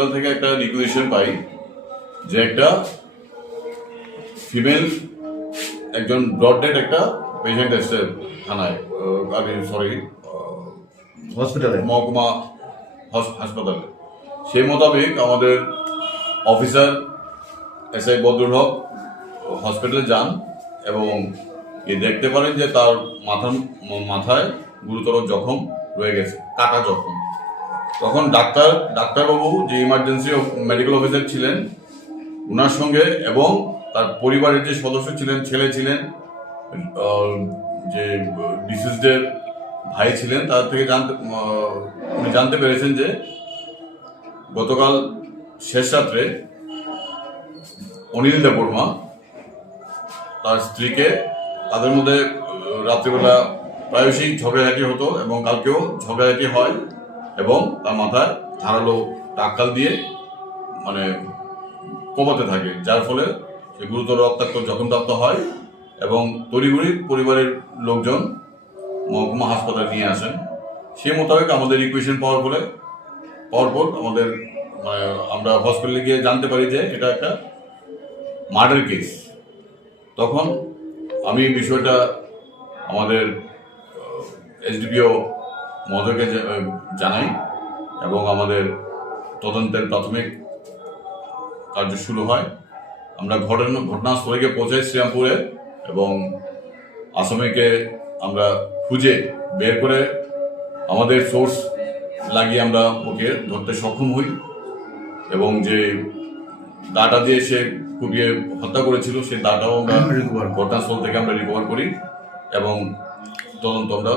Hospital থেকে একটা requisition পাই যে একটা ফিমেল একজন ব্লড ডেড একটা পেশেন্ট এসছে থানায়, হসপিটালে মহকুমা হাসপাতালে। সেই মোতাবেক আমাদের অফিসার এসআই বদরুল হক হসপিটালে যান এবং দেখতে পারেন যে তার মাথায় গুরুতর জখম রয়ে গেছে, কাটা জখম। তখন ডাক্তারবাবু যে ইমার্জেন্সি মেডিকেল অফিসার ছিলেন ওনার সঙ্গে এবং তার পরিবারের যে সদস্য ছিলেন, ছেলে ছিলেন, যে ডিসিজডের ভাই ছিলেন, তার থেকে উনি জানতে পেরেছেন যে গতকাল শেষ রাত্রে অনিল দেববর্মা তার স্ত্রীকে, তাদের মধ্যে রাত্রিবেলা প্রায়শই ঝগড়াঝাটি হতো এবং কালকেও ঝগড়াঝাটি হয় এবং তার মাথায় ধারালো টাক্কাল দিয়ে মানে কোপাতে থাকে, যার ফলে সে গুরুতর রক্তাক্ত জখমপ্রাপ্ত হয় এবং তড়িঘড়ি পরিবারের লোকজন মহকুমা হাসপাতালে নিয়ে আসেন। সেই মোতাবেক আমাদের রিকুয়েশন পাওয়ার পর আমাদের আমরা হসপিটালে গিয়ে জানতে পারি যে এটা একটা মার্ডার কেস। তখন আমি বিষয়টা আমাদের এসডিপিও মহোদয়কে জানাই এবং আমাদের তদন্তের প্রাথমিক কার্য শুরু হয়। আমরা ঘটনাস্থলে গিয়ে পৌঁছাই শ্রীরামপুরে এবং আসামিকে আমরা খুঁজে বের করে আমাদের সোর্স লাগিয়ে আমরা ওকে ধরতে সক্ষম হই এবং যে দাটা দিয়ে সে কুপিয়ে হত্যা করেছিল সেই দাটাও আমরা ঘটনাস্থল থেকে আমরা রিকভার করি এবং তদন্ত আমরা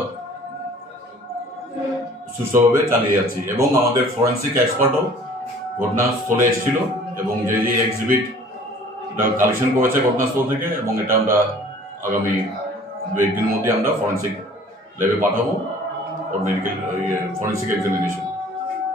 সুষ্ঠুভাবে চালিয়ে যাচ্ছি এবং আমাদের ফরেন্সিক এক্সপার্টও ঘটনাস্থলে এসেছিল এবং যে এক্সিবিট কালেকশন করেছে ঘটনাস্থল থেকে এবং এটা আমরা আগামী 2-1 দিনের মধ্যে আমরা ফরেন্সিক ল্যাবে পাঠাবো ফরেন্সিক এক্সামিনেশন।